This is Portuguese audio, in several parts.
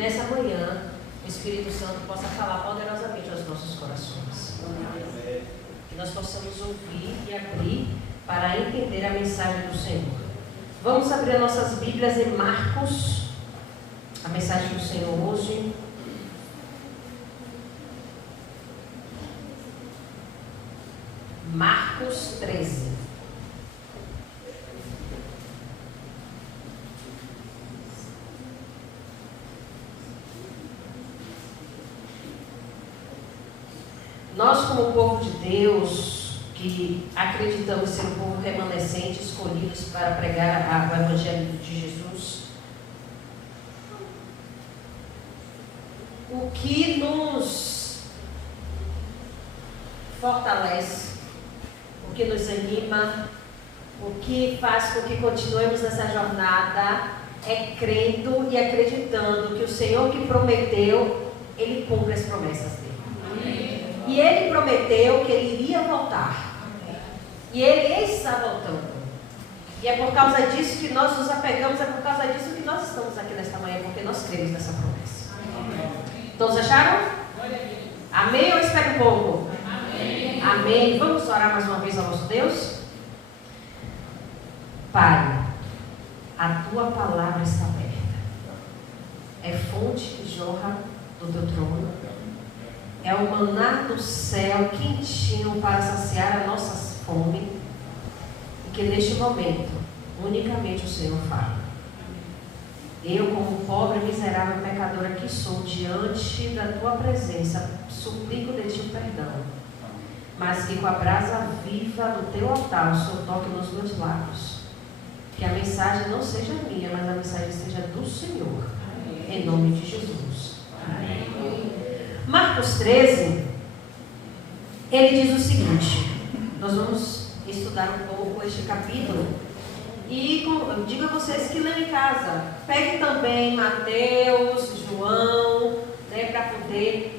nessa manhã o Espírito Santo possa falar poderosamente aos nossos corações. Que nós possamos ouvir e abrir para entender a mensagem do Senhor. Vamos abrir nossas Bíblias em Marcos, a mensagem do Senhor hoje. Marcos 13. Nós, como povo de Deus, que acreditamos ser um povo remanescente, escolhidos para pregar o Evangelho de Jesus, o que nos fortalece, o que nos anima, o que faz com que continuemos nessa jornada é crendo e acreditando que o Senhor que prometeu, Ele cumpre as promessas dele. Amém. E Ele prometeu que Ele iria voltar. E Ele está voltando. E é por causa disso que nós nos apegamos, é por causa disso que nós estamos aqui nesta manhã, porque nós cremos nessa promessa. Amém. Todos acharam? Amém ou espera um pouco? Amém. Amém. Vamos orar mais uma vez ao nosso Deus? Pai, a Tua palavra está aberta. É fonte que jorra do Teu trono. É o maná do céu quentinho para saciar a nossa fome. E que neste momento, unicamente o Senhor fala. Eu, como pobre, miserável, pecadora que sou, diante da Tua presença, suplico de Ti o perdão. Mas que com a brasa viva do Teu altar, o Senhor toque nos meus lábios. Que a mensagem não seja minha, mas a mensagem seja do Senhor. Amém. Em nome de Jesus. Amém. Marcos 13, ele diz o seguinte, nós vamos estudar um pouco este capítulo, e digo a vocês que leiam em casa, peguem também Mateus, João,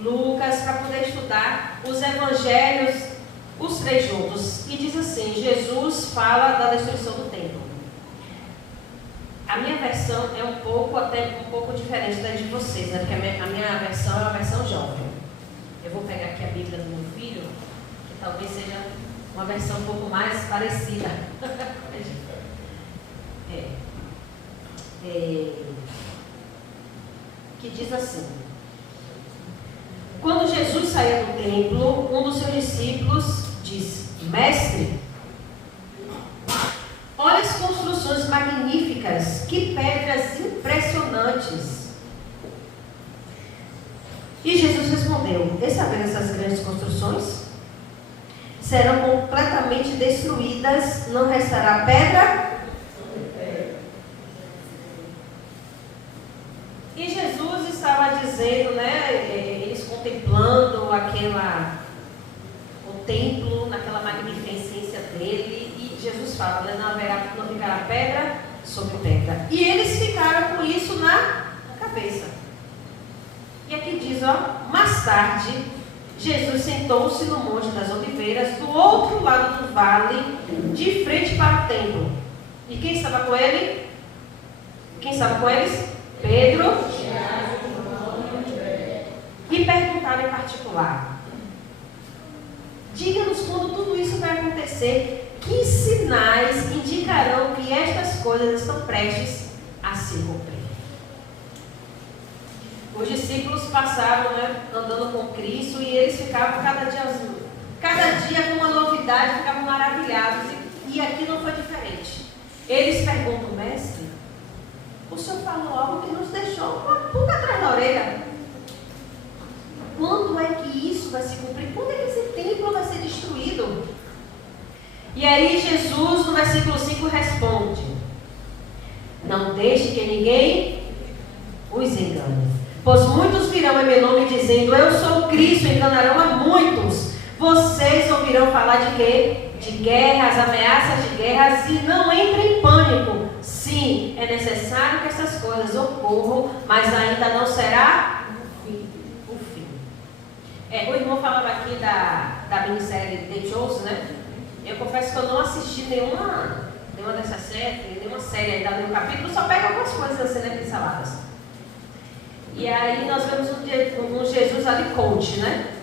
Lucas, para poder estudar os evangelhos, os três juntos, e diz assim, Jesus fala da destruição do templo. A minha versão é um pouco diferente da de vocês, né? Porque a minha versão é uma versão jovem. Eu vou pegar aqui a Bíblia do meu filho, que talvez seja uma versão um pouco mais parecida. Que diz assim: quando Jesus saía do templo, um dos seus discípulos disse: Mestre, olha as construções magníficas, que pedras impressionantes. E Jesus respondeu: e sabendo essas grandes construções? Serão completamente destruídas, não restará pedra. E Jesus estava dizendo, eles contemplando o templo, naquela magnificência dele, e Jesus fala, não ficará pedra sobre pedra. E eles ficaram com isso na cabeça. E aqui diz, mais tarde, Jesus sentou-se no Monte das Oliveiras, do outro lado do vale, de frente para o templo. E quem estava com ele? Quem estava com eles? Pedro, e perguntaram em particular: diga-nos quando tudo isso vai acontecer, que sinais indicarão que estas coisas estão prestes a se cumprir? Os discípulos passaram, andando com Cristo, e eles ficavam cada dia com uma novidade, ficavam maravilhados, e aqui não foi diferente. Eles perguntam: mestre, o Senhor falou algo que nos deixou uma pulga atrás da orelha. Quando é que isso vai se cumprir? Quando é que esse templo vai ser destruído? E aí Jesus, no versículo 5, responde: não deixe que ninguém os engane. Pois muitos virão em meu nome dizendo: eu sou Cristo, enganarão a muitos. Vocês ouvirão falar de quê? De guerras, ameaças de guerras, e não entrem em pânico. Sim, é necessário que essas coisas ocorram, mas ainda não será o fim. O irmão falava aqui da minissérie The Chosen, Eu confesso que eu não assisti nenhuma dessas séries, nenhuma série aí, nenhum capítulo, só pego algumas coisas assim, pinceladas. E aí nós vemos um Jesus ali coach, né?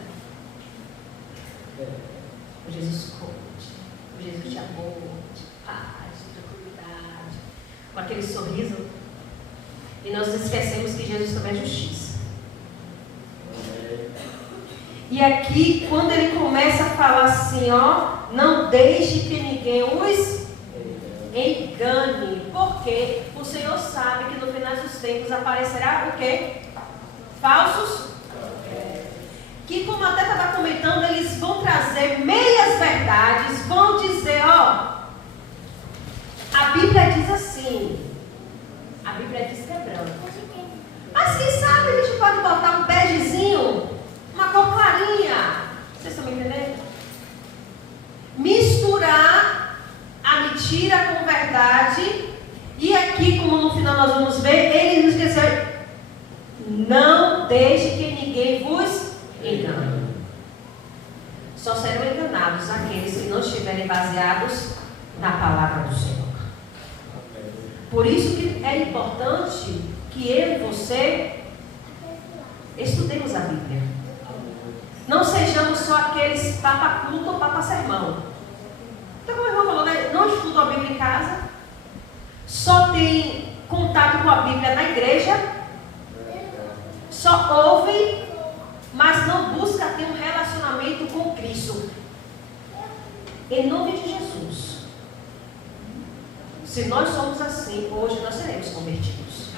O Jesus coach, o Jesus de amor, de paz, de tranquilidade, com aquele sorriso. E nós esquecemos que Jesus também é justiça. E aqui, quando ele começa a falar assim, ó, não deixe que ninguém os engane. Porque o Senhor sabe que no final dos tempos aparecerá o quê? Falsos. Que, como até estava comentando, eles vão trazer meias verdades, vão dizer, ó, a Bíblia diz assim, a Bíblia diz que é branco. Mas quem sabe a gente pode botar um begezinho, uma cor clarinha. Vocês estão me entendendo? Misturar a mentira com verdade. E aqui, como no final nós vamos ver, ele nos diz, não deixe que ninguém vos engane. Só serão enganados aqueles que não estiverem baseados na palavra do Senhor. Por isso que é importante que eu e você estudemos a Bíblia. Não sejamos só aqueles papa-culto ou papa-sermão. Então, como o irmão falou, né? Não estudam a Bíblia em casa, só tem contato com a Bíblia na igreja, só ouve, mas não busca ter um relacionamento com Cristo. Em nome de Jesus. Se nós somos assim, hoje nós seremos convertidos.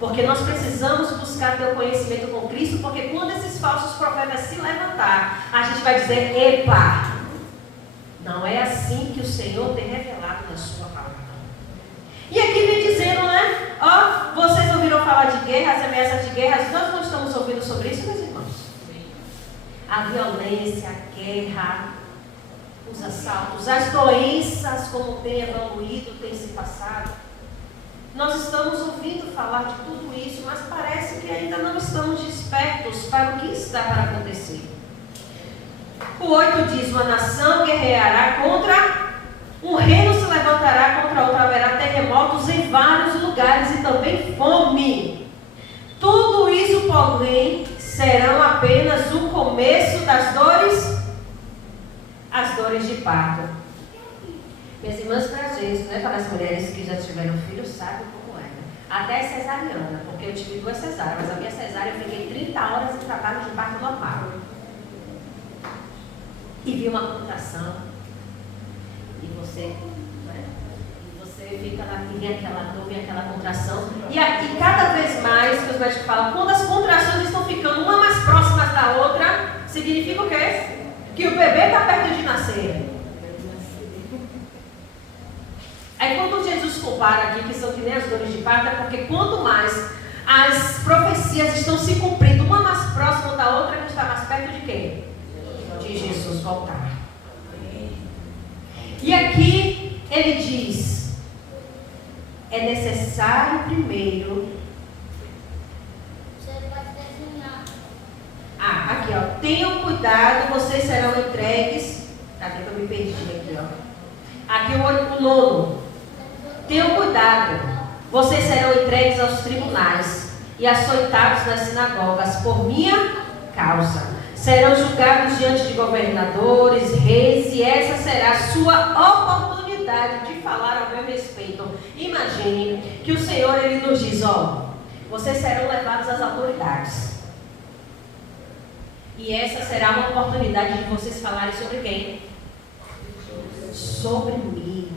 Porque nós precisamos buscar ter o conhecimento com Cristo, porque quando esses falsos profetas se levantar, a gente vai dizer, epa, não é assim que o Senhor tem revelado na sua palavra. E aqui vem dizendo, né? Ó, vocês ouviram falar de guerras, ameaças de guerras. Nós não estamos ouvindo sobre isso, meus irmãos? A violência, a guerra, os assaltos, as doenças, como tem evoluído, tem se passado. Nós estamos ouvindo falar de tudo isso, mas parece que ainda não estamos despertos para o que está para acontecer. O 8 diz, uma nação guerreará contra, um reino se levantará contra outro, haverá terremotos em vários lugares e também fome. Tudo isso, porém, serão apenas o começo das dores, as dores de parto. Minhas irmãs, para gente, né, para as mulheres que já tiveram filho, sabem como é. Até cesariana, porque eu tive 2 cesáreas, mas a minha cesárea eu fiquei 30 horas de trabalho de parto normal. E vi uma contração. E você, né? E você fica lá, e vem aquela dor, vem aquela contração. E cada vez mais que os médicos falam, quando as contrações estão ficando uma mais próximas da outra, significa o quê? Que o bebê está perto de nascer. Aí quando Jesus compara aqui, que são que nem as dores de parto, é porque quanto mais as profecias estão se cumprindo, uma mais próxima da outra, a gente está mais perto de quem? De Jesus voltar. E aqui ele diz, é necessário primeiro. Você pode desenhar. Aqui ó, tenham cuidado, vocês serão entregues. Cadê que eu me perdi aqui, ó? Aqui o 9. Tenham cuidado, vocês serão entregues aos tribunais e açoitados nas sinagogas por minha causa. Serão julgados diante de governadores, reis, e essa será a sua oportunidade de falar ao meu respeito. Imagine que o Senhor, ele nos diz, ó, vocês serão levados às autoridades. E essa será uma oportunidade de vocês falarem sobre quem? Sobre mim.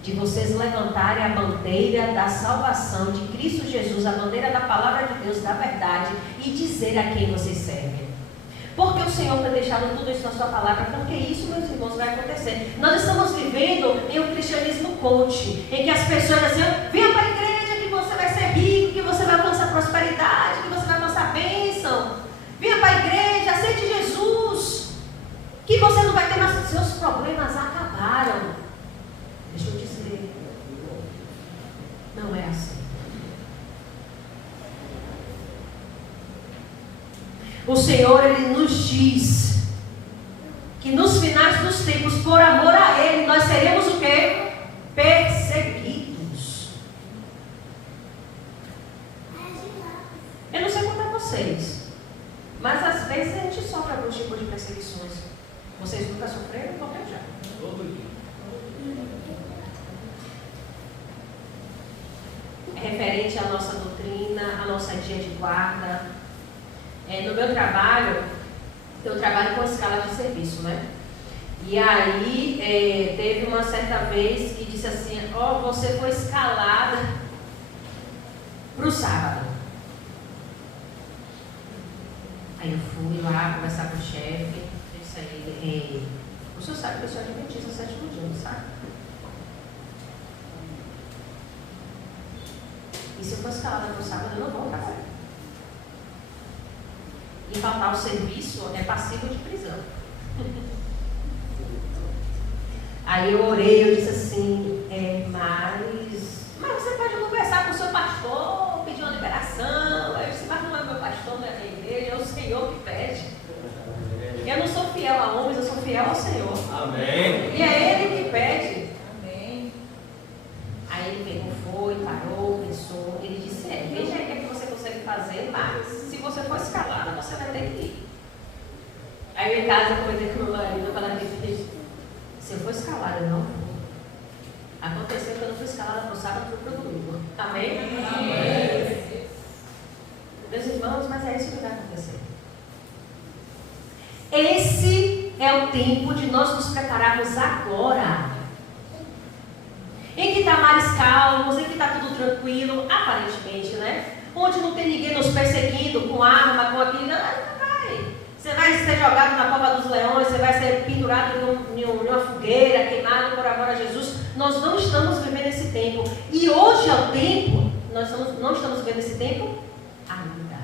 De vocês levantarem a bandeira da salvação de Cristo Jesus, a bandeira da palavra de Deus, da verdade, e dizer a quem vocês servem. Porque o Senhor tem deixado tudo isso na sua palavra, porque isso, meus irmãos, vai acontecer. Nós estamos vivendo em um cristianismo coach, em que as pessoas dizem, venha para a igreja que você vai ser rico, que você vai alcançar prosperidade, que você vai alcançar bênção. Venha para a igreja, aceite Jesus, que você não vai ter mais, seus problemas acabaram. Deixa eu dizer, não é assim. O Senhor, ele nos diz que nos finais dos tempos, por amor a Ele, nós seremos o quê? Perseguidos. vocês. Mas às vezes a gente sofre algum tipo de perseguições. Vocês nunca sofreram? Então eu já. Todo dia. É referente à nossa doutrina, à nossa dia de guarda. No meu trabalho, eu trabalho com escala de serviço, né? E aí teve uma certa vez que disse assim, você foi escalada para o sábado. Aí eu fui lá conversar com o chefe, disse a ele, o senhor sabe que eu sou adventista sétimo dia, sabe? E se eu for escalada para o sábado, eu não vou trabalhar. E faltar o serviço é passível de prisão. Aí eu orei, eu disse assim, mas você pode conversar com o seu pastor, pedir uma liberação. Aí eu disse, mas não é meu pastor, não é a minha igreja, é o Senhor que pede. Eu não sou fiel a homens, eu sou fiel ao Senhor. Amém. E é Ele que pede. Amém. Aí ele pegou, foi, parou, pensou. Ele disse, veja aí o que é que você consegue fazer, mas se você for escalada, você vai ter que ir. Aí eu em casa comentei com o meu marido, eu falei, se eu for escalada, eu não vou. Aconteceu que eu não fui escalada para o sábado, fui para o domingo. Amém? Amém. Meus irmãos, mas é isso que vai acontecer. Esse é o tempo de nós nos prepararmos agora. Em que está mais calmos, em que está tudo tranquilo, aparentemente, né? Onde não tem ninguém nos perseguindo com arma, com aquilo, não vai. Você vai ser jogado na cova dos leões, você vai ser pendurado em uma fogueira, queimado por amor a Jesus. Nós não estamos vivendo esse tempo. E hoje é o tempo, nós não estamos vivendo esse tempo ainda.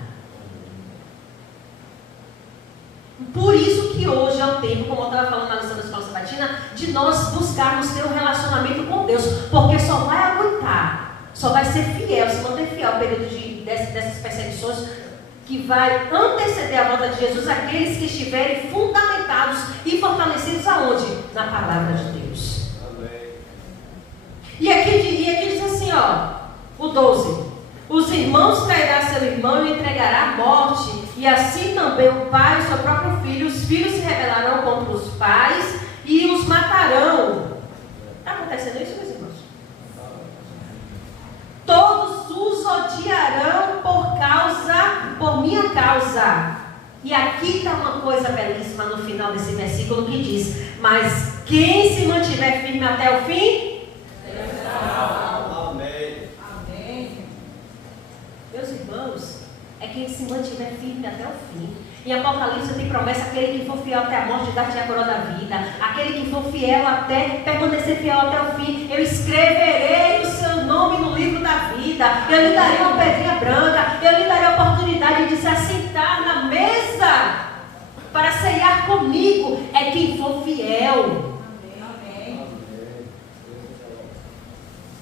Por isso que hoje é o tempo, como eu estava falando na lição da Escola Sabatina, de nós buscarmos ter um relacionamento com Deus. Porque só vai aguentar, só vai ser fiel, se manter fiel ao período dessas perseguições, que vai anteceder a volta de Jesus, aqueles que estiverem fundamentados e fortalecidos aonde? Na palavra de Deus. Amém. E aqui diz assim, o 12. Os irmãos trairá seu irmão e o entregará à morte, e assim também o pai o seu próprio filho. Os filhos se rebelarão contra os pais e os matarão. Está acontecendo isso, meus irmãos? Todos os odiarão por minha causa. E aqui está uma coisa belíssima no final desse versículo que diz, mas quem se mantiver firme até o fim, Amém. Amém. meus irmãos, é quem se mantiver firme até o fim. Em Apocalipse tem promessa, aquele que for fiel até a morte, dar-te a coroa da vida. Aquele que for fiel até, permanecer fiel até o fim, eu escreverei o seu nome no livro da vida. Eu lhe darei uma pedrinha branca, eu lhe darei a oportunidade de se assentar na mesa para ceiar comigo. É quem for fiel. Amém.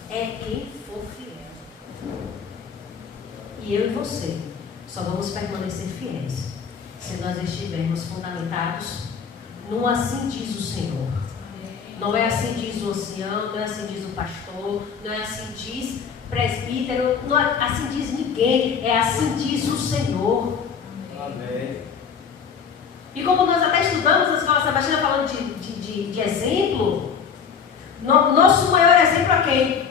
É quem for fiel. E eu e você só vamos permanecer fiéis se nós estivermos fundamentados no assim diz o Senhor. Não é assim diz o ancião, não é assim diz o pastor, não é assim diz presbítero, não é assim diz ninguém, é assim diz o Senhor. Amém. E como nós até estudamos na Escola Sabatina falando de exemplo, nosso maior exemplo é quem?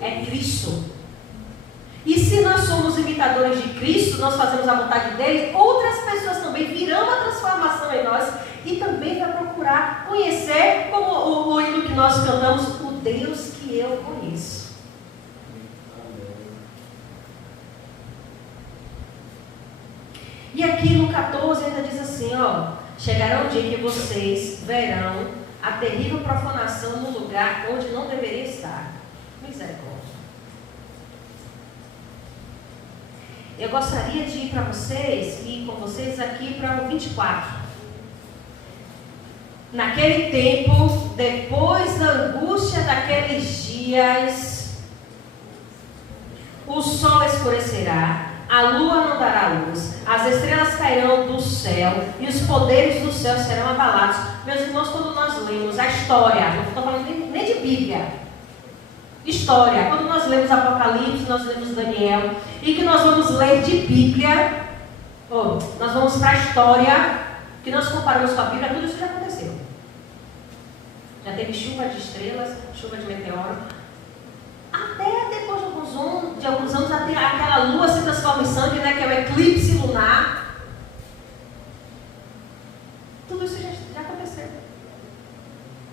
É Cristo. E se nós somos imitadores de Cristo, nós fazemos a vontade dele, outras pessoas também virão a transformação em nós e também vai procurar conhecer, como o hino que nós cantamos, o Deus que eu conheço. E aqui no 14 ainda diz assim, chegará o dia que vocês verão a terrível profanação no lugar onde não deveria estar. Misericórdia. Eu gostaria de ir para vocês, e com vocês aqui para o 24. Naquele tempo, depois da angústia daqueles dias, o sol escurecerá, a lua não dará luz, as estrelas cairão do céu e os poderes do céu serão abalados. Meus irmãos, quando nós lemos a história, não estou falando nem de Bíblia, história, quando nós lemos Apocalipse, nós lemos Daniel, e que nós vamos ler de Bíblia, Nós vamos para a história, que nós comparamos com a Bíblia, tudo isso já aconteceu. Já teve chuva de estrelas, chuva de meteoro. Até depois de alguns anos, até aquela lua se transforma em sangue, né, que é o eclipse lunar. Tudo isso já aconteceu.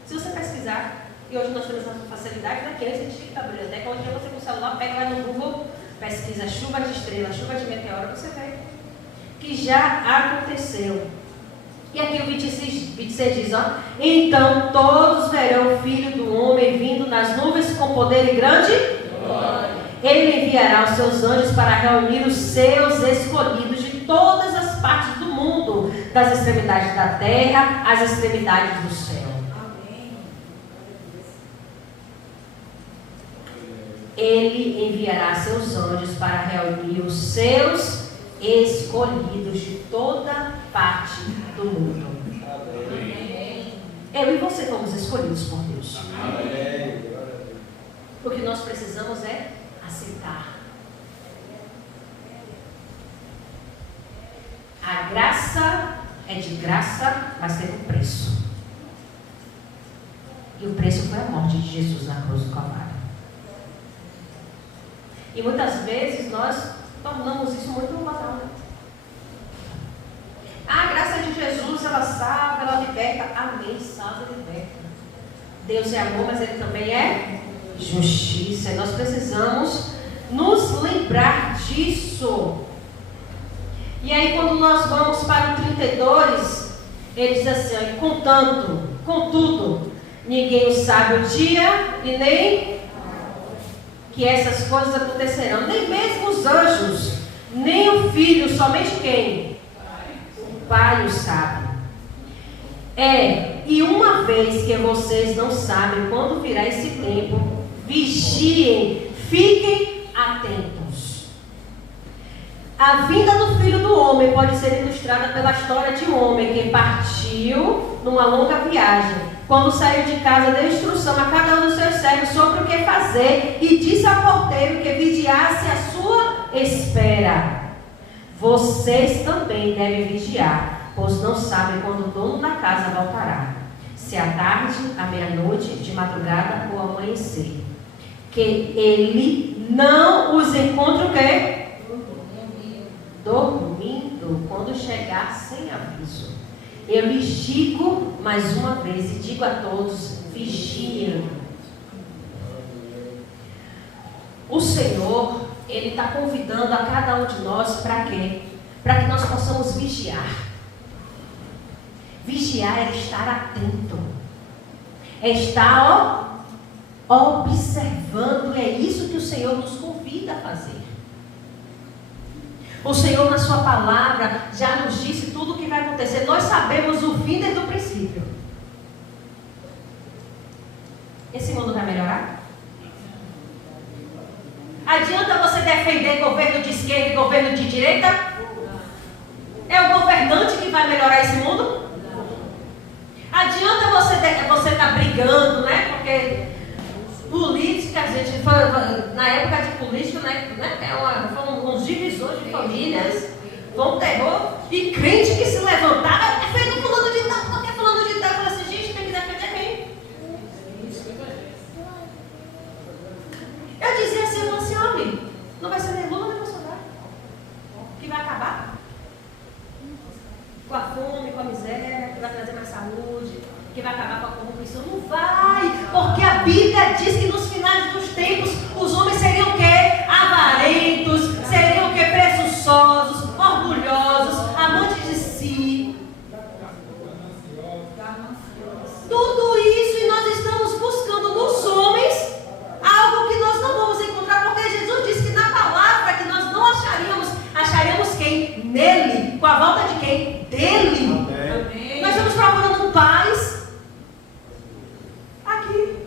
Se você pesquisar, e hoje nós temos essa facilidade, né, que antes a gente tinha que ir para a biblioteca, hoje você com o celular pega lá no Google, pesquisa chuva de estrela, chuva de meteoro, você vê que já aconteceu. E aqui o 26 diz, então todos verão o Filho do Homem vindo nas nuvens com poder e grande glória. Ele enviará os seus anjos para reunir os seus escolhidos de todas as partes do mundo, das extremidades da terra às extremidades do céu. Amém. Ele enviará seus anjos para reunir os seus escolhidos de toda parte do mundo. Amém. Eu e você fomos escolhidos por Deus. Amém. O que nós precisamos é aceitar. A graça é de graça, mas tem um preço. E o preço foi a morte de Jesus na cruz do Calvário. E muitas vezes nós tornamos isso muito banal. A graça de Jesus, ela salva, ela liberta. Amém, salva e liberta. Deus é amor, mas Ele também é justiça. E nós precisamos nos lembrar disso. E aí quando nós vamos para o 32, ele diz assim, contudo, ninguém sabe o dia e nem que essas coisas acontecerão, nem mesmo os anjos, nem o Filho, somente quem? O Pai o sabe. E uma vez que vocês não sabem quando virá esse tempo, vigiem, fiquem atentos. A vinda do Filho do Homem pode ser ilustrada pela história de um homem que partiu numa longa viagem. Quando saiu de casa, deu instrução a cada um dos seus servos sobre o que fazer e disse ao porteiro que vigiasse a sua espera. Vocês também devem vigiar, pois não sabem quando o dono da casa voltará, se à tarde, à meia-noite, de madrugada ou ao amanhecer. Que ele não os encontre o quê? Dormindo, quando chegar sem aviso. Eu lhes digo mais uma vez e digo a todos, vigiem. O Senhor, Ele está convidando a cada um de nós para quê? Para que nós possamos vigiar. Vigiar é estar atento. É estar observando. E é isso que o Senhor nos convida a fazer. O Senhor, na sua palavra, já nos disse tudo o que vai acontecer. Nós sabemos o fim desde o princípio. Esse mundo vai melhorar? Adianta você defender governo de esquerda e governo de direita? É o governante que vai melhorar esse mundo? Adianta você estar brigando, né? Porque política, a gente foi, na época de política, né? Foram uns divisões de famílias, foi um terror, e crente que se levantava, defende fulano de tal, porque fulano de tal, eu falei assim, gente, tem que defender quem? Eu dizia assim, eu falei assim, homem, não vai ser nem Lula nem Bolsonaro, que vai acabar com a fome, com a miséria, que vai trazer mais saúde, que vai acabar com a corrupção. Não vai, porque a Bíblia diz que nos finais dos tempos os homens seriam o quê? Avarentos, seriam o quê? Presunçosos, orgulhosos, amantes de si. Tudo isso, e nós estamos buscando nos homens algo que nós não vamos encontrar, porque Jesus disse que na palavra que nós não acharíamos quem? Nele. Com a volta de quem? Dele. Amém. Nós estamos procurando paz aqui.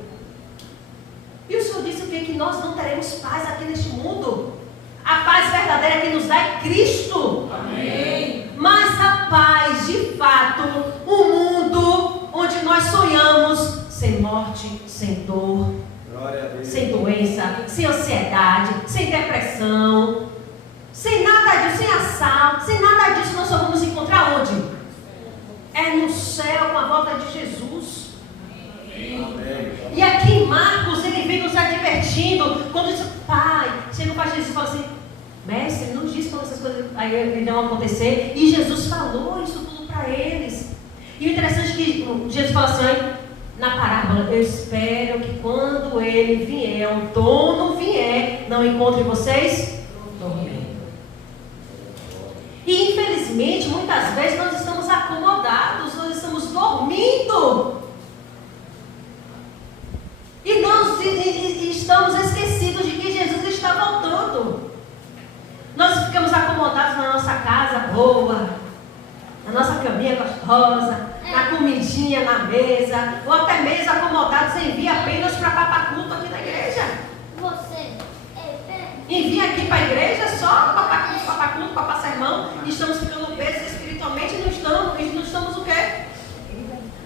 E o Senhor disse o quê? Que nós não teremos paz aqui neste mundo. A paz verdadeira que nos dá é Cristo. Amém. Mas a paz, de fato, um mundo onde nós sonhamos sem morte, sem dor, sem doença, sem ansiedade, sem depressão, sem nada disso, sem assalto, sem nada disso. palavra de Jesus. Amém. E aqui em Marcos, ele vem nos advertindo, quando diz, pai, chega para Jesus e fala assim, mestre, não diz como essas coisas aí irão acontecer. E Jesus falou isso tudo para eles. E o interessante é que Jesus fala assim, na parábola, eu espero que quando ele vier, o dono vier, não encontre vocês dormindo. E infelizmente, muitas vezes nós estamos acomodados, nós estamos dormindo. E nós estamos esquecidos de que Jesus está voltando. Nós ficamos acomodados na nossa casa boa, na nossa caminha gostosa, na comidinha na mesa, ou até mesmo acomodados em vir apenas para papaculto aqui na igreja. E vir aqui para a igreja só papaculto, papasermão, e estamos ficando presos espiritualmente e não estamos o quê?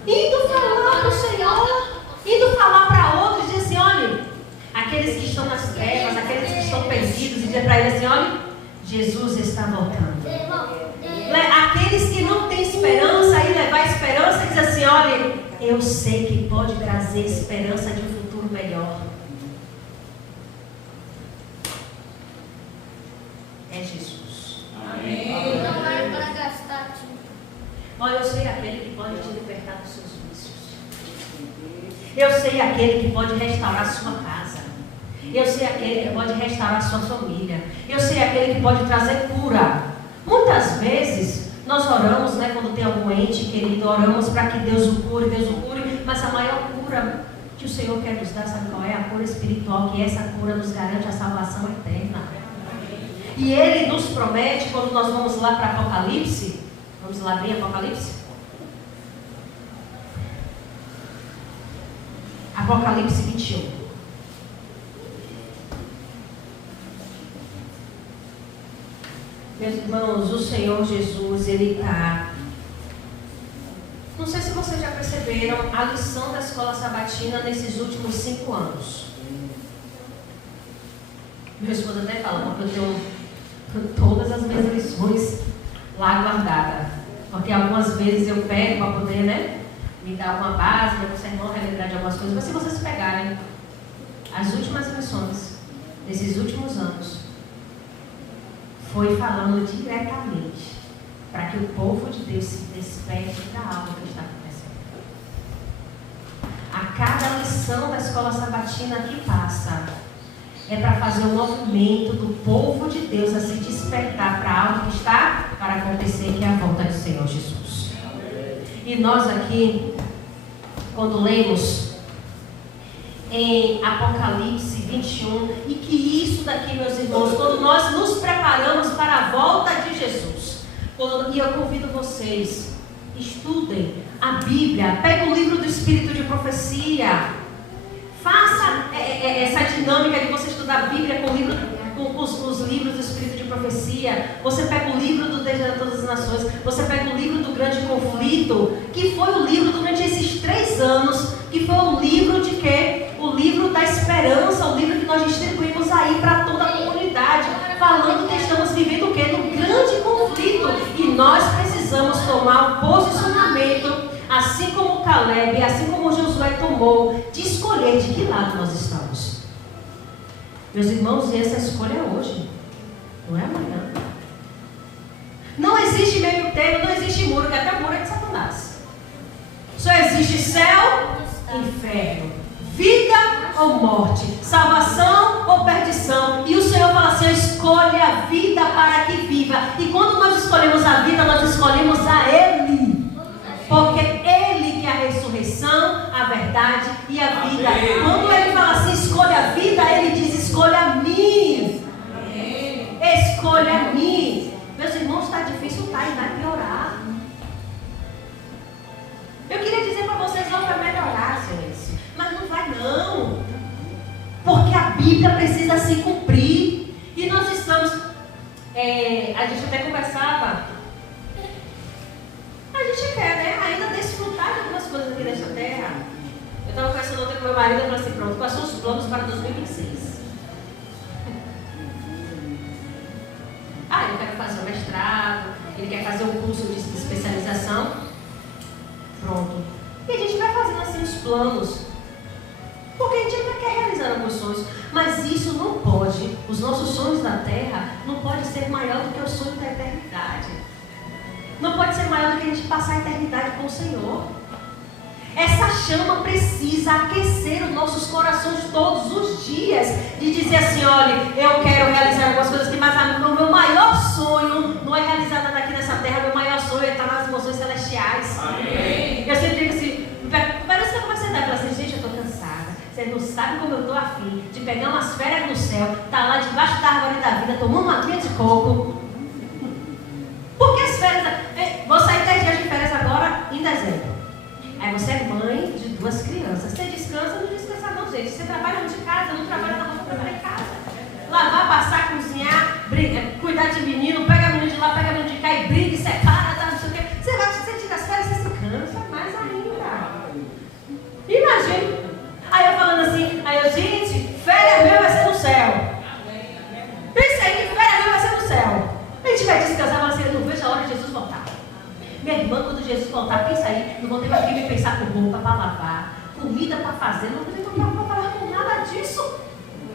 Indo falar para o Senhor, indo falar para outros, dizer assim, olha, aqueles que estão nas trevas, aqueles que estão perdidos, e dizer para eles assim, olha, Jesus está voltando. Aqueles que não têm esperança, e levar esperança, e dizer assim, olha, eu sei que pode trazer esperança de um futuro melhor. É Jesus. Amém. Não é para gastar tempo. Olha, eu sei aquele que pode te libertar dos seus vícios. Eu sei aquele que pode restaurar a sua casa. Eu sei aquele que pode restaurar a sua família. Eu sei aquele que pode trazer cura. Muitas vezes nós oramos, né, quando tem algum ente querido, oramos para que Deus o cure, mas a maior cura que o Senhor quer nos dar, sabe qual é? A cura espiritual, que essa cura nos garante a salvação eterna. E Ele nos promete, quando nós vamos lá para Apocalipse, vamos lá abrir Apocalipse? Apocalipse 21. Meus irmãos, o Senhor Jesus, Ele está... Não sei se vocês já perceberam a lição da escola sabatina nesses últimos 5 anos. Meu esposo até fala, porque eu tenho todas as minhas lições lá guardadas. Porque algumas vezes eu pego para poder, né, me dar uma base, para o sermão relembrar de algumas coisas. Mas se vocês pegarem as últimas lições desses últimos anos, foi falando diretamente para que o povo de Deus se desperte da algo que está acontecendo. A cada lição da escola sabatina que passa, é para fazer um movimento do povo de Deus a se despertar para algo que está para acontecer, que é a volta do Senhor Jesus. E nós aqui, quando lemos em Apocalipse 21, e que isso daqui, meus irmãos, quando nós nos preparamos para a volta de Jesus, e eu convido vocês, estudem a Bíblia, pegue o livro do Espírito de Profecia, faça essa dinâmica de você estudar a Bíblia com os livros do Espírito de Profecia. Você pega o livro do Desejo de Todas as Nações, você pega o livro do Grande Conflito, que foi o livro durante esses 3 anos, que foi o livro de quê? O livro da esperança, o livro que nós distribuímos aí para toda a comunidade, falando que estamos vivendo o quê? No grande conflito, e nós precisamos tomar um posicionamento, assim como Caleb, assim como Josué tomou, de escolher de que lado nós estamos. Meus irmãos, e essa escolha é hoje, não é amanhã. Não existe meio termo, não existe muro, que até o muro é de Satanás. Só existe céu e inferno, vida ou morte, salvação ou perdição. E o Senhor fala assim, escolhe a vida para que viva. E quando nós escolhemos a vida, nós escolhemos a Ele. Porque Ele que é a ressurreição, a verdade e a vida. Amém. Quando Ele fala assim, escolha a vida, Ele diz, escolha a mim. Amém. Escolha a mim. Meus irmãos, está difícil, tá? E vai piorar. Eu queria dizer para vocês, não vai melhorar, senhores. Mas não vai não. Porque a Bíblia precisa se cumprir. E nós estamos... a gente até conversava... A gente quer, né? Ainda desfrutar de algumas coisas aqui nesta terra. Eu estava conversando ontem com meu marido e falei assim, pronto, quais são os planos para 2026? Eu quero fazer um mestrado, ele quer fazer um curso de especialização. Pronto. planos. Porque a gente ainda quer realizar alguns sonhos, mas isso não pode, os nossos sonhos da terra não pode ser maior do que o sonho da eternidade. Não pode ser maior do que a gente passar a eternidade com o Senhor. Essa chama precisa aquecer os nossos corações todos os dias, de dizer assim, olha, eu quero realizar algumas coisas aqui, mas o meu maior sonho não é realizar nada aqui nessa terra, meu maior sonho é estar nas emoções celestiais. Amém. Eu sempre digo assim, parece que como você está, eu falo assim, gente, eu estou cansada, você não sabe como eu estou afim de pegar umas férias no céu, estar lá debaixo da árvore da vida, tomando uma aguinha de coco. Porque as férias, vou sair 10 dias de férias agora em dezembro. Aí você é mãe de 2 crianças. Você descansa, não descansa não, gente. Você trabalha de casa, não trabalha na rua, trabalha em casa. Lavar, passar, cozinhar, cuidar de menino, pega menino de lá, pega menino de cá e briga e separa, tá, não sei o quê. Você tira as férias, você se cansa mais ainda. Imagina. Aí eu falando assim, gente, férias mesmo vai ser no céu. Pensa aí que férias mesmo vai ser no céu. A gente vai descansar, mas eu não vejo a hora de Jesus voltar. Minha irmã, quando Jesus voltar, pensa aí, não vou ter mais que me pensar com roupa para lavar, comida para fazer, não vou ter que falar com nada disso.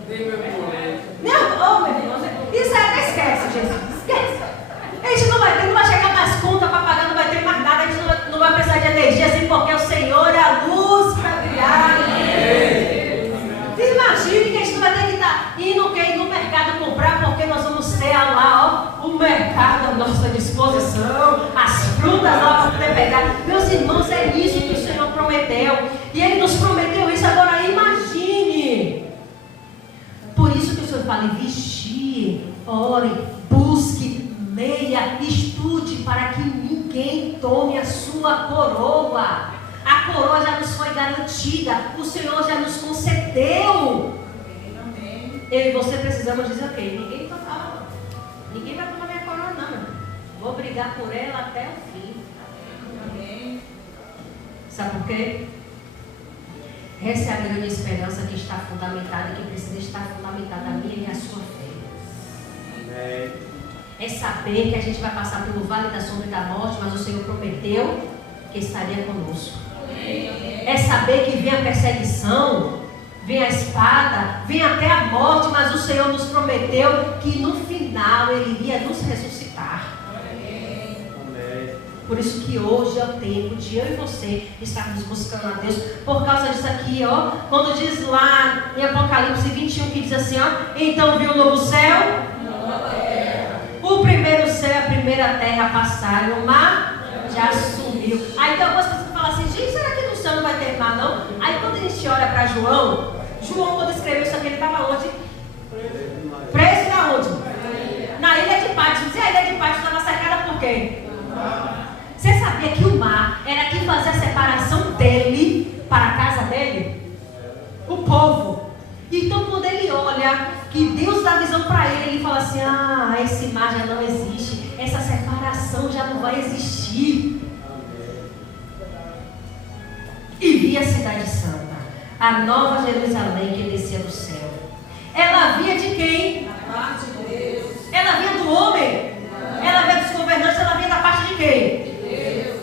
Meu irmão, isso aí até esquece, Jesus, esquece. A gente não vai chegar mais conta para pagar, não vai ter mais nada, a gente não vai precisar de energia assim, porque o Senhor é a luz para brilhar. Imagine que a gente não vai ter que estar indo no mercado comprar, porque nós vamos ter lá, ó, o mercado à nossa disposição, as frutas lá para poder pegar. Meus irmãos, é isso que o Senhor prometeu. E Ele nos prometeu isso, agora imagine. Por isso que o Senhor fala, vigie, ore, busque, leia, estude, para que ninguém tome a sua coroa. A coroa já nos foi garantida, o Senhor já nos concedeu. Eu e você precisamos dizer, ok, ninguém vai tomar minha coroa não. Vou brigar por ela até o fim. Sabe por quê? Essa é a grande esperança que está fundamentada, que precisa estar fundamentada a minha e a sua fé. É saber que a gente vai passar pelo vale da sombra e da morte, mas o Senhor prometeu que estaria conosco. É saber que vem a perseguição, vem a espada, vem até a morte, mas o Senhor nos prometeu que no final Ele iria nos ressuscitar. Por isso que hoje é o tempo de eu e você estarmos buscando a Deus. Por causa disso aqui, ó, quando diz lá em Apocalipse 21, que diz assim, ó, então viu o novo céu, o primeiro céu e a primeira terra passaram, o mar já sumiu. Aí tem algumas pessoas que falam assim, gente, será que no céu não vai ter mar não? Aí quando a gente olha para João, quando escreveu isso aqui, ele estava onde? Preso na onde? Na ilha de Patmos. E a ilha de Patmos estava cercada por quê? Você sabia que o mar era quem fazia a separação dele para a casa dele? O povo. Então quando ele olha, que Deus dá visão para ele, ele fala assim, esse mar já não existe, essa separação já não vai existir. E via a cidade santa, a nova Jerusalém que descia do céu. Ela via de quem? Da parte de Deus. Ela via do homem? Não. Ela via dos governantes, ela via da parte de quem? De Deus.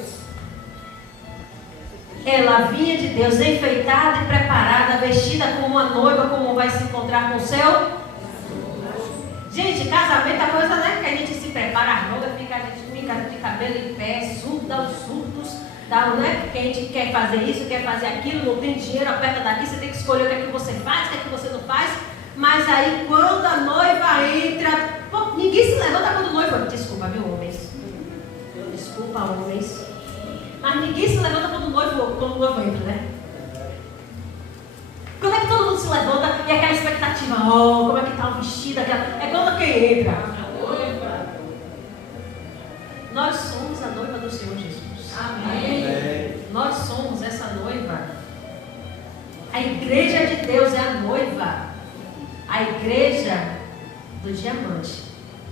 Ela vinha de Deus, enfeitada e preparada, vestida como uma noiva, como vai se encontrar com o céu. Gente, casamento é coisa, né? Que a gente se prepara, a noiva fica de cabelo em pé, dá os surtos, né? Porque a gente quer fazer isso, quer fazer aquilo, não tem dinheiro, aperta daqui, você tem que escolher o que é que você faz, o que é que você não faz. Mas aí quando a noiva entra, ninguém se levanta quando o noivo. Desculpa, viu, homens? Desculpa, homens. Mas ninguém se levanta quando o noivo entra, né? Quando é que todo mundo se levanta e aquela expectativa, como é que está o vestido, é quando quem entra? Nós somos a noiva do Senhor Jesus. Amém. Nós somos essa noiva. A igreja de Deus é a noiva. A igreja do diamante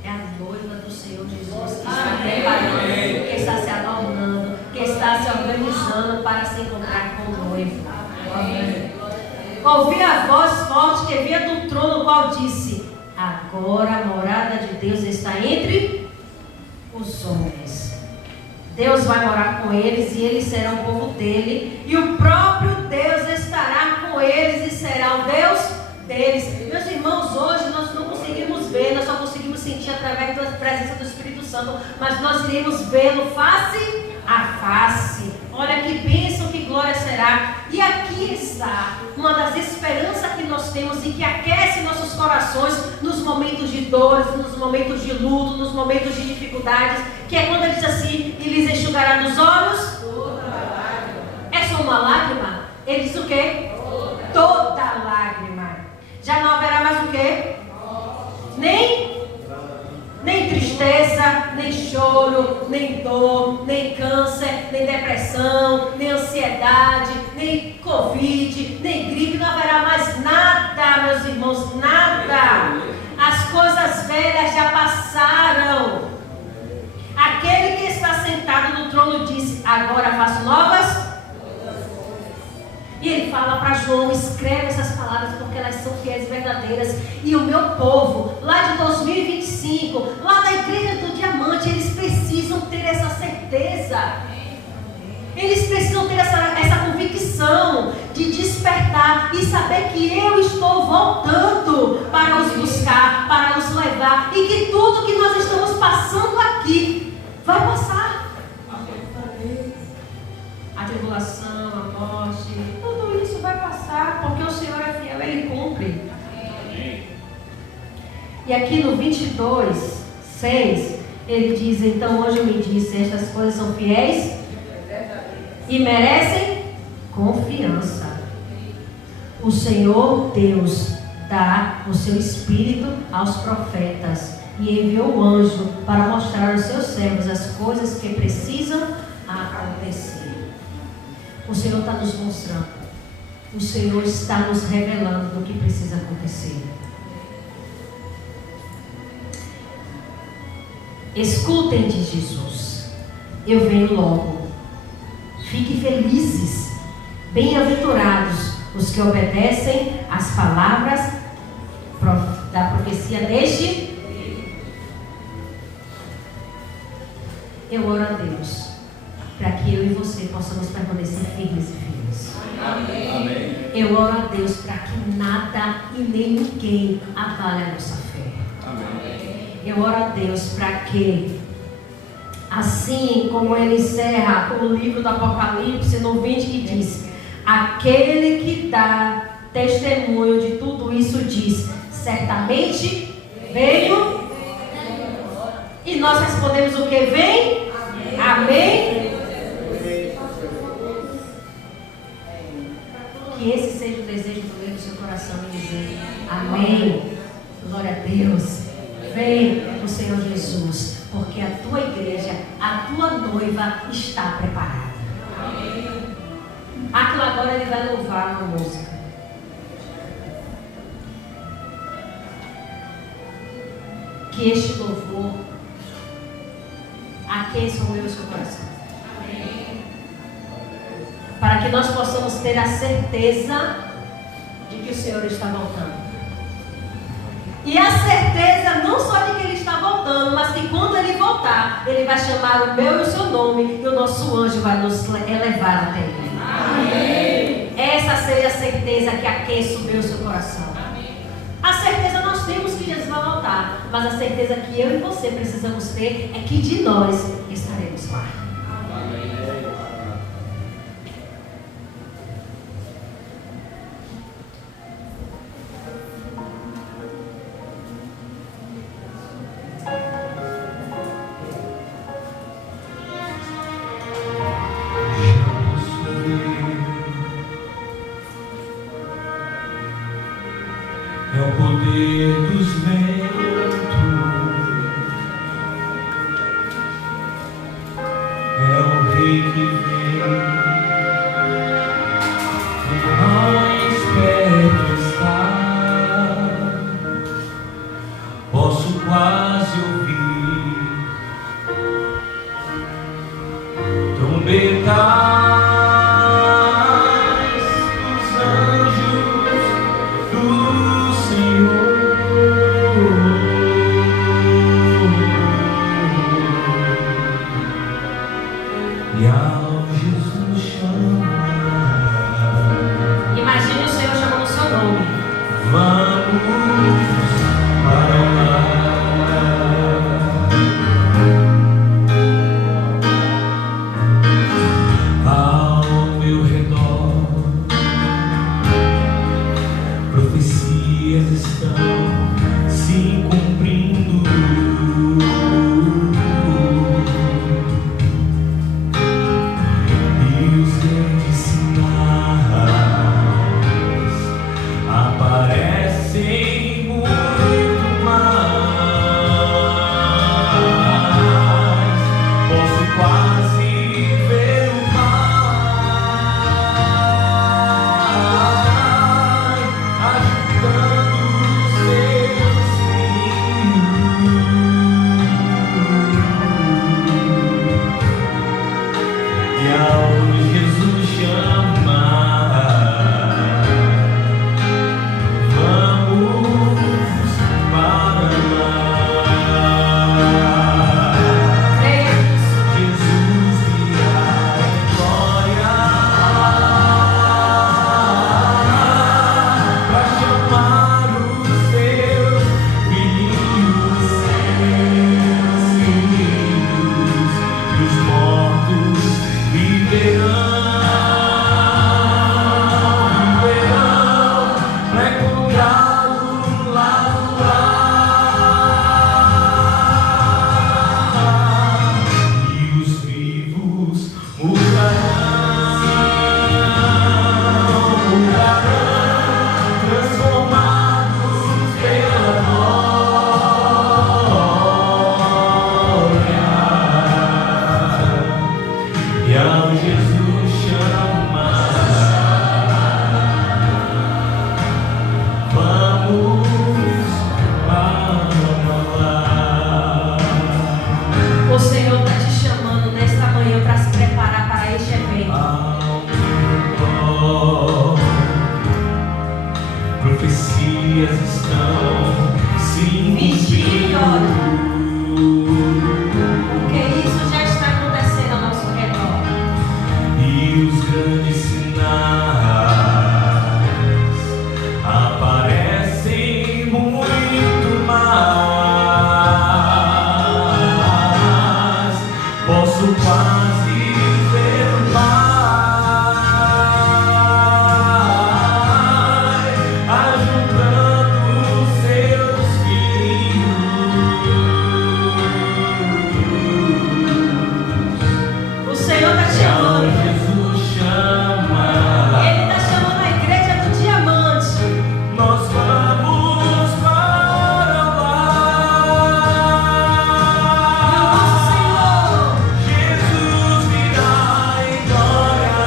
é a noiva do Senhor Jesus, que está preparando, que está se adornando, que está se organizando para se encontrar com o noivo. Amém. Ouvi a voz forte que vinha do trono, qual disse: agora a morada de Deus está entre os homens. Deus vai morar com eles e eles serão o povo dele, e o próprio Deus deles. Meus irmãos, hoje nós não conseguimos ver, nós só conseguimos sentir através da presença do Espírito Santo, mas nós iremos vê-lo face a face. Olha que bênção, que glória será. E aqui está uma das esperanças que nós temos e que aquece nossos corações nos momentos de dores, nos momentos de luto, nos momentos de dificuldades, que é quando ele diz assim: e lhes enxugará dos olhos toda lágrima. É só uma lágrima? Ele diz o quê? Toda lágrima. Já não haverá mais o quê? Nem tristeza, nem choro, nem dor, nem câncer, nem depressão, nem ansiedade, nem Covid, nem gripe. Não haverá mais nada, meus irmãos, nada. As coisas velhas já passaram. Aquele que está sentado no trono disse: agora faço novas. E ele fala para João: escreve essas palavras porque elas são fiéis e verdadeiras. E o meu povo, lá de 2025, lá da igreja do Diamante, eles precisam ter essa certeza. Eles precisam ter essa convicção de despertar e saber que eu estou voltando para os buscar, para os levar. E que tudo que nós estamos passando aqui vai passar. A tribulação, a morte, tudo isso vai passar, porque o Senhor é fiel, Ele cumpre. E aqui no 22:6, ele diz: então o anjo me disse, estas coisas são fiéis e merecem confiança. O Senhor Deus dá o seu Espírito aos profetas e enviou o anjo para mostrar aos seus servos as coisas que precisam acontecer. O Senhor está nos mostrando, o Senhor está nos revelando do que precisa acontecer. Escutem de Jesus: eu venho logo. Fiquem felizes, bem-aventurados os que obedecem às palavras da profecia deste. Eu oro a Deus para que eu e você possamos permanecer firmes e firmes. Amém. Eu oro a Deus para que nada e nem ninguém abale a nossa fé. Amém. Eu oro a Deus para que, assim como ele encerra o livro do Apocalipse no 20, que diz: aquele que dá testemunho de tudo isso diz: certamente veio. E nós respondemos o que? Vem? Amém? Que esse seja o desejo do seu coração e dizer: amém, glória a Deus. Vem o Senhor Jesus, porque a tua igreja, a tua noiva está preparada. Aquilo agora ele vai louvar uma música. Que este louvor aqueça o meu e o seu coração. Para que nós possamos ter a certeza de que o Senhor está voltando. E a certeza não só de que Ele está voltando, mas que quando Ele voltar, Ele vai chamar o meu e o seu nome, e o nosso anjo vai nos elevar até Ele. Amém. Essa seja a certeza que aqueça o meu e o seu coração. Amém. A certeza nós temos que Jesus vai voltar, mas a certeza que eu e você precisamos ter é que de nós estaremos lá. Amém. É o poder dos ventos, é o Rei que vem, e mais perto está, posso quase ouvir trombetas. Imagine o Senhor chamando o seu nome. Posso quase ver o Pai ajudando os seus filhos. O Senhor está chamando. Jesus chama. Ele está chamando a igreja do diamante. Nós vamos para lá. Jesus virá em glória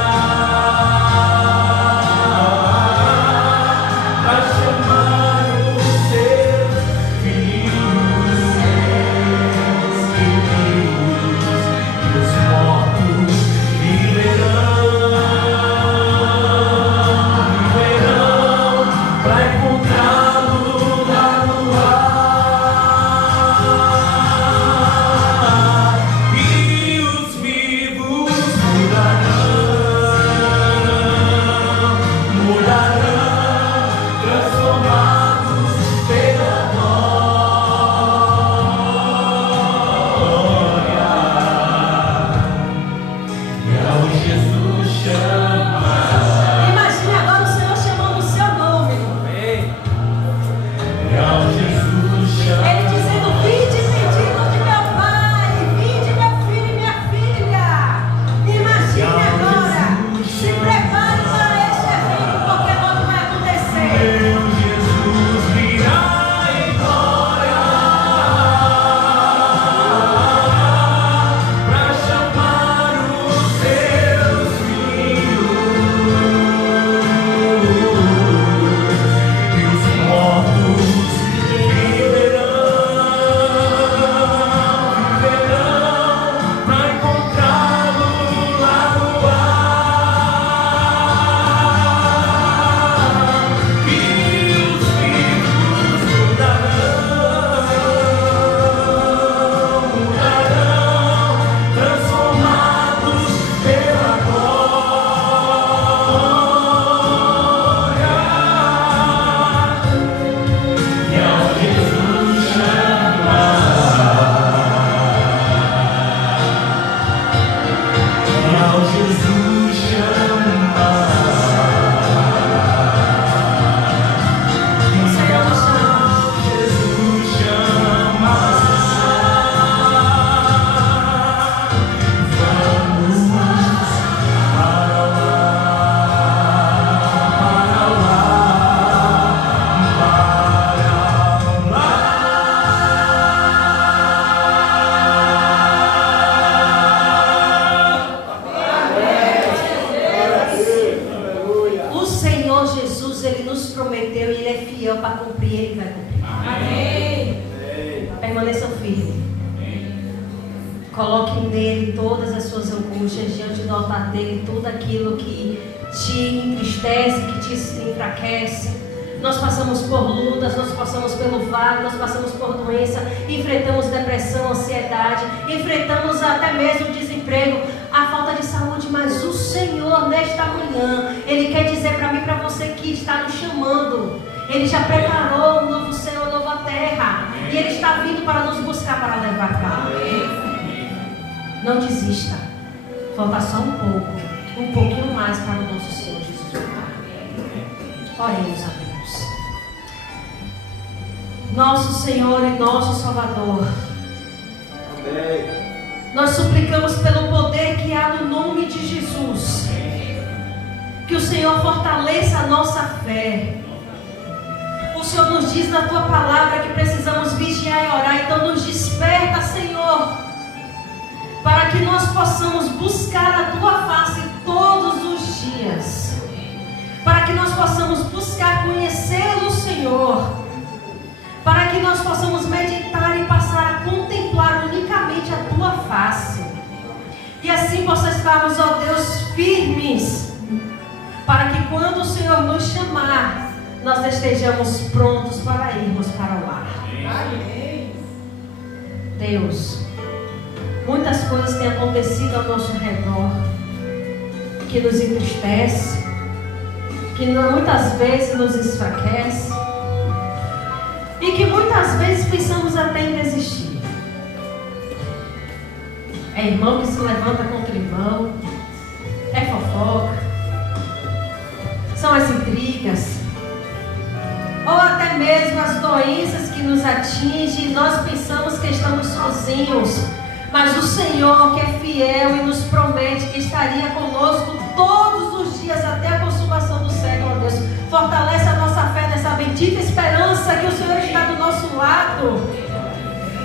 para chamar os seus filhos, e os mortos viverão para encontrá-lo lá no ar, e os vivos mudarão, transformados pela glória. E ao Jesus chama. Imagine agora o Senhor chamando o seu nome. E ao Jesus chama. Ele dizendo: vinde, bendito de meu Pai, vinde, meu filho e minha filha. Imagine agora. Se prepare para este evento, porque logo vai acontecer. Meu Jesus virá em glória para chamar os seus filhos, e os mortos viverão para encontrá-lo lá no ar, e os vivos mudarão, transformados pela glória. E ao Jesus chama. E ao Jesus chama. O Senhor nos chama. Jesus chama. Vamos para lá, O Senhor Jesus, Ele nos prometeu e Ele é fiel para cumprir, Ele vai cumprir. Permaneçam firmes. Coloque nele todas as suas angústias, diante do altar dele, tudo aquilo que te entristece, que te enfraquece. Nós passamos por lutas, nós passamos pelo vale, nós passamos por doença, enfrentamos depressão, ansiedade, enfrentamos até mesmo desemprego, a falta de saúde, mas o Senhor nesta manhã, Ele quer dizer para mim e para você que está nos chamando. Ele já preparou um novo céu, uma nova terra, e Ele está vindo para nos buscar, para levar para lá. Não desista. Falta só um pouquinho mais para o nosso Senhor Jesus voltar. Oremos a Deus. Nosso Senhor e nosso Salvador, nós suplicamos pelo poder que há no nome de Jesus, que o Senhor fortaleça a nossa fé. O Senhor nos diz na Tua palavra que precisamos vigiar e orar, então nos desperta, Senhor, para que nós possamos buscar a Tua face todos os dias, para que nós possamos buscar conhecê-lo, Senhor, para que nós possamos meditar e passar a contemplar unicamente a Tua face, e assim possamos estarmos, ó Deus, firmes, para que quando o Senhor nos chamar, nós estejamos prontos para irmos para o lar. Deus, muitas coisas têm acontecido ao nosso redor que nos entristece, que muitas vezes nos enfraquece e que muitas vezes pensamos até em desistir. É irmão que se levanta contra irmão. É fofoca. São as intrigas. Ou até mesmo as doenças que nos atingem. Nós pensamos que estamos sozinhos. Mas o Senhor, que é fiel e nos promete que estaria conosco todos os dias até a consumação do século, ó Deus, fortalece a nossa fé nessa bendita esperança que o Senhor está do nosso lado.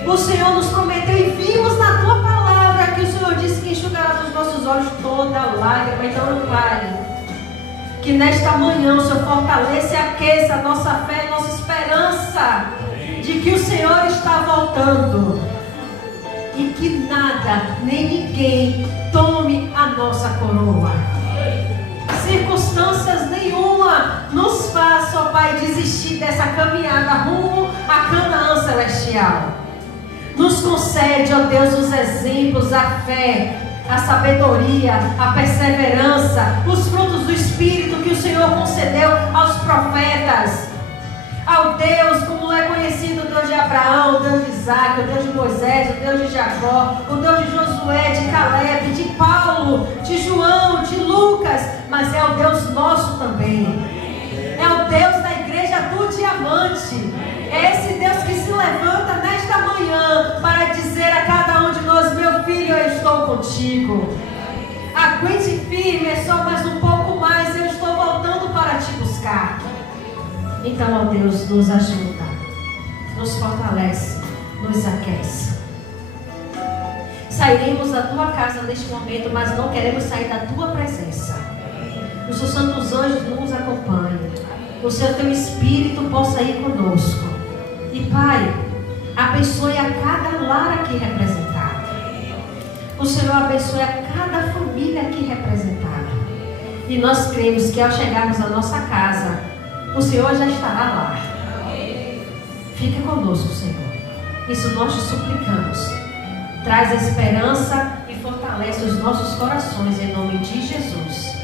O Senhor nos prometeu e vimos na Tua palavra que o Senhor disse que enxugará dos nossos olhos toda lágrima. Então, Pai, que nesta manhã o Senhor fortaleça e aqueça a nossa fé, a nossa esperança de que o Senhor está voltando. E que nada, nem ninguém tome a nossa coroa. Circunstâncias nenhuma nos faça, ó Pai, desistir dessa caminhada rumo à Canaã celestial. Nos concede, ó Deus, os exemplos, a fé, a sabedoria, a perseverança, os frutos do Espírito que o Senhor concedeu aos profetas. Ao Deus, como é conhecido, o Deus de Abraão, o Deus de Isaac, o Deus de Moisés, o Deus de Jacó, o Deus de Josué, de Caleb, de Paulo, de João, de Lucas, mas é o Deus nosso também. É o Deus da igreja do diamante. É esse Deus que se levanta nesta manhã para dizer a cada um de nós: meu filho, eu estou contigo. Aguente firme, é só mais um pouco mais, eu estou voltando para te buscar. Então, ó Deus, nos ajuda, nos fortalece, nos aquece. Sairemos da Tua casa neste momento, mas não queremos sair da Tua presença. Os Seus santos anjos nos acompanhem. O Seu Teu Espírito possa ir conosco. E Pai, abençoe a cada lar aqui representado. O Senhor abençoe a cada família aqui representada. E nós cremos que ao chegarmos à nossa casa, o Senhor já estará lá. Fique conosco, Senhor. Isso nós te suplicamos. Traz a esperança e fortalece os nossos corações em nome de Jesus.